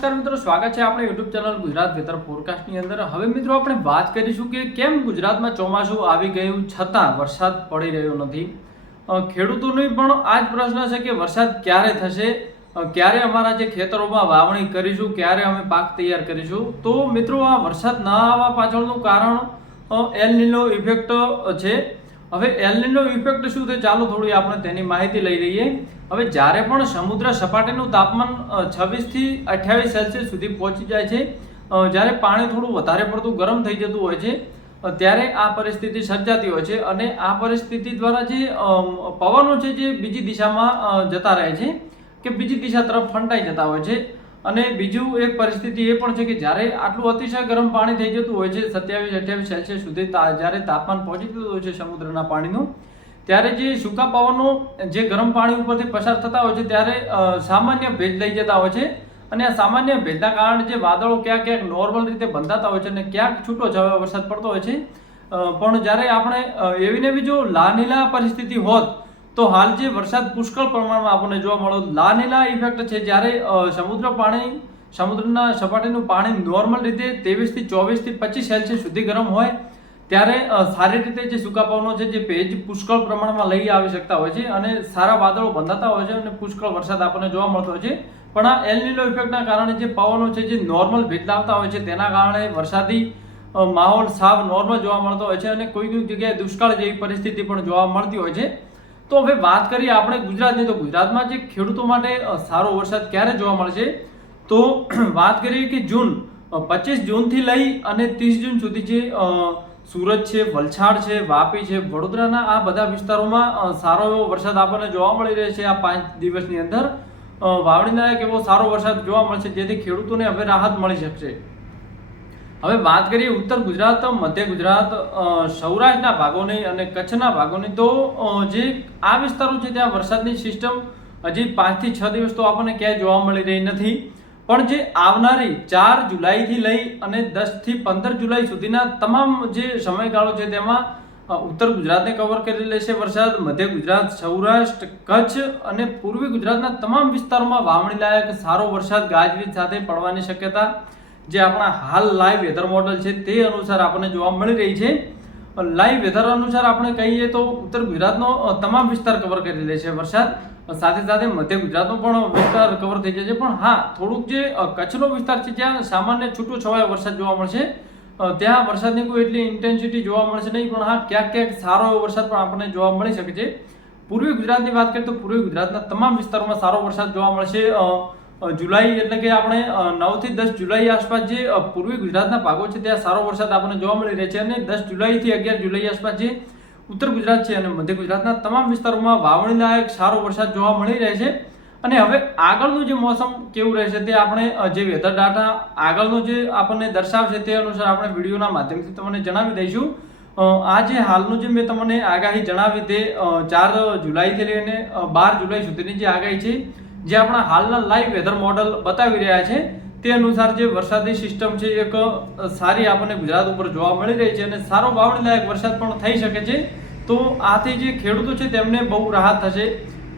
નમસ્કાર મિત્રો, સ્વાગત છે આપણે યુટ્યુબ ચેનલ ગુજરાત વેધર ફોરકાસ્ટની અંદર। હવે મિત્રો આપણે વાત કરીશું કે કેમ ગુજરાતમાં ચોમાસું આવી ગયું છતાં વરસાદ પડી રહ્યો નથી। ખેડૂતોનો પણ આ જ પ્રશ્ન છે કે વરસાદ ક્યારે થશે, ક્યારે અમારા જે ખેતરોમાં વાવણી કરીશું, ક્યારે અમે પાક તૈયાર કરીશું। તો મિત્રો આ વરસાદ ન આવવા પાછળનું કારણ એલ નીનો ઇફેક્ટ છે। હવે એલ નીનો ઇફેક્ટ શું છે, ચાલો થોડી આપણે તેની માહિતી લઈ લઈએ। હવે જ્યારે પણ સમુદ્ર સપાટીનું તાપમાન 26 થી 28 સેલ્સિયસ સુધી પહોંચી જાય છે, જ્યારે પાણી થોડું વધારે પડતું ગરમ થઈ જતું હોય છે, ત્યારે આ પરિસ્થિતિ સર્જાતી હોય છે। અને આ પરિસ્થિતિ દ્વારા જે પવનો છે જે બીજી દિશામાં જતા રહે છે કે બીજી દિશા તરફ ફંટાઈ જતા હોય છે। અને બીજું એક પરિસ્થિતિ એ પણ છે કે જ્યારે આટલું અતિશય ગરમ પાણી થઈ જતું હોય છે 27-28 સેલ્સિયસ સુધી, જ્યારે તાપમાન પહોંચી જતું હોય છે સમુદ્રના પાણીનું, ત્યારે જે સૂકા પવનો જે ગરમ પાણી ઉપરથી પસાર થતા હોય છે ત્યારે સામાન્ય ભેજ લઈ જતા હોય છે। અને આ સામાન્ય ભેજના કારણે જે વાદળો ક્યાંક ક્યાંક નોર્મલ રીતે બંધાતા હોય છે અને ક્યાંક છૂટો છવાયો વરસાદ પડતો હોય છે। પણ જ્યારે આપણે એવી ને એવી જો લાનીલા પરિસ્થિતિ હોત તો હાલ જે વરસાદ પુષ્કળ પ્રમાણમાં આપણને જોવા મળે। લાનીલા ઇફેક્ટ છે જ્યારે સમુદ્રના સપાટીનું પાણી નોર્મલ રીતે 23 થી 24 થી 25 સેલ્સિયસ સુધી ગરમ હોય ત્યારે સારી રીતે જે સૂકા પવનો છે જે ભેજ પુષ્કળ પ્રમાણમાં લઈ આવી શકતા હોય છે અને સારા વાદળો બંધાતા હોય છે અને પુષ્કળ વરસાદ આપણને જોવા મળતો હોય છે। પણ આ એલ નીનો ઇફેક્ટના કારણે જે પવનો છે જે નોર્મલ ભેજ લાવતા હોય છે તેના કારણે વરસાદી માહોલ સાવ નોર્મલ જોવા મળતો હોય છે અને કોઈ જગ્યાએ દુષ્કાળ જેવી પરિસ્થિતિ પણ જોવા મળતી હોય છે। તો હવે વાત કરીએ આપણે ગુજરાતની, તો ગુજરાતમાં જે ખેડૂતો માટે સારો વરસાદ ક્યારે જોવા મળશે, તો વાત કરીએ કે જૂન 25 જૂનથી લઈ અને 30 જૂન સુધી જે સુરત છે, વલસાડ છે, વાપી છે, વડોદરાના આ બધા વિસ્તારોમાં સારો એવો વરસાદ આપણને જોવા મળી રહે છે। આ 5 દિવસની અંદર વાવણીલાયક એવો સારો વરસાદ જોવા મળશે, જેથી ખેડૂતોને હવે રાહત મળી શકશે। હવે વાત કરીએ ઉત્તર ગુજરાત, મધ્ય ગુજરાત, સૌરાષ્ટ્રના ભાગોની અને કચ્છના ભાગોની, તો જે આ વિસ્તારો છે ત્યાં વરસાદની સિસ્ટમ હજી 5 થી 6 દિવસ તો આપણને ક્યાંય જોવા મળી રહી નથી। પણ જે આવનારી 4 જુલાઈથી લઈ અને 10 થી 15 જુલાઈ સુધીના તમામ જે સમયગાળો છે તેમાં ઉત્તર ગુજરાતને કવર કરી લેશે વરસાદ। મધ્ય ગુજરાત, સૌરાષ્ટ્ર, કચ્છ અને પૂર્વી ગુજરાતના તમામ વિસ્તારોમાં વાવણી લાયક સારો વરસાદ ગાજવીજ સાથે પડવાની શક્યતા જે આપણા હાલ લાઈવ વેધર મોડલ છે તે અનુસાર આપણને જોવા મળી રહી છે। લાઈવ વેધર અનુસાર આપણે કહીએ તો ઉત્તર ગુજરાતનો તમામ વિસ્તાર કવર કરી લેશે વરસાદ, સાથે સાથે મધ્ય ગુજરાતનો પણ વિસ્તાર કવર થઈ જશે। પણ હા, થોડુંક જે કચ્છનો વિસ્તાર છે ત્યાં સામાન્ય છૂટો છવાયો વરસાદ જોવા મળશે, ત્યાં વરસાદની કોઈ એટલી ઇન્ટેન્સિટી જોવા મળશે નહીં, પણ હા ક્યાંક ક્યાંક સારો એવો વરસાદ પણ આપણને જોવા મળી શકે છે। પૂર્વી ગુજરાતની વાત કરીએ તો પૂર્વી ગુજરાતના તમામ વિસ્તારોમાં સારો વરસાદ જોવા મળશે। જુલાઈ એટલે કે આપણે 9 થી 10 જુલાઈ આસપાસ જે પૂર્વી ગુજરાતના ભાગો છે ત્યાં સારો વરસાદ આપણને જોવા મળી રહે છે અને 10 જુલાઈથી 11 જુલાઈ આસપાસ જે ઉત્તર ગુજરાત છે અને મધ્ય ગુજરાતના તમામ વિસ્તારોમાં વાવણી લાયક સારો વરસાદ જોવા મળી રહે છે। અને હવે આગળનું જે મોસમ કેવું રહેશે તે આપણે જે વેધર ડાટા આગળનો જે આપણને દર્શાવશે તે અનુસાર આપણે વિડીયોના માધ્યમથી તમને જણાવી દઈશું। આ જે હાલનું જે મેં તમને આગાહી જણાવી તે 4 જુલાઈથી લઈને 12 જુલાઈ સુધીની જે આગાહી છે, જે આપણા હાલના લાઈવ વેધર મોડલ બતાવી રહ્યા છે તે અનુસાર જે વરસાદી સિસ્ટમ છે એક સારી આપણને ગુજરાત ઉપર જોવા મળી રહી છે અને સારો વાવણી લાયક વરસાદ પણ થઈ શકે છે। તો આથી જે ખેડૂતો છે તેમને બહુ રાહત થશે।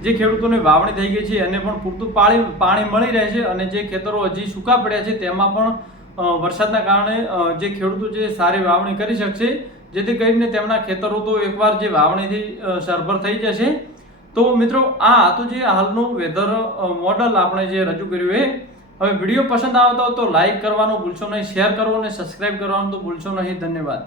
જે ખેડૂતોને વાવણી થઈ ગઈ છે એને પણ પૂરતું પાણી મળી રહે છે અને જે ખેતરો હજી સૂકા પડ્યા છે તેમાં પણ વરસાદના કારણે જે ખેડૂતો છે સારી વાવણી કરી શકશે, જેથી કરીને તેમના ખેતરો તો એકવાર જે વાવણીથી સરભર થઈ જશે। તો મિત્રો આ હતું જે હાલનું વેધર મોડલ આપણે જે રજૂ કર્યું એ। હવે વિડીયો પસંદ આવતો તો લાઈક કરવાનું ભૂલશો નહીં, શેર કરો અને સબસ્ક્રાઇબ કરવાનું તો ભૂલશો નહીં। ધન્યવાદ।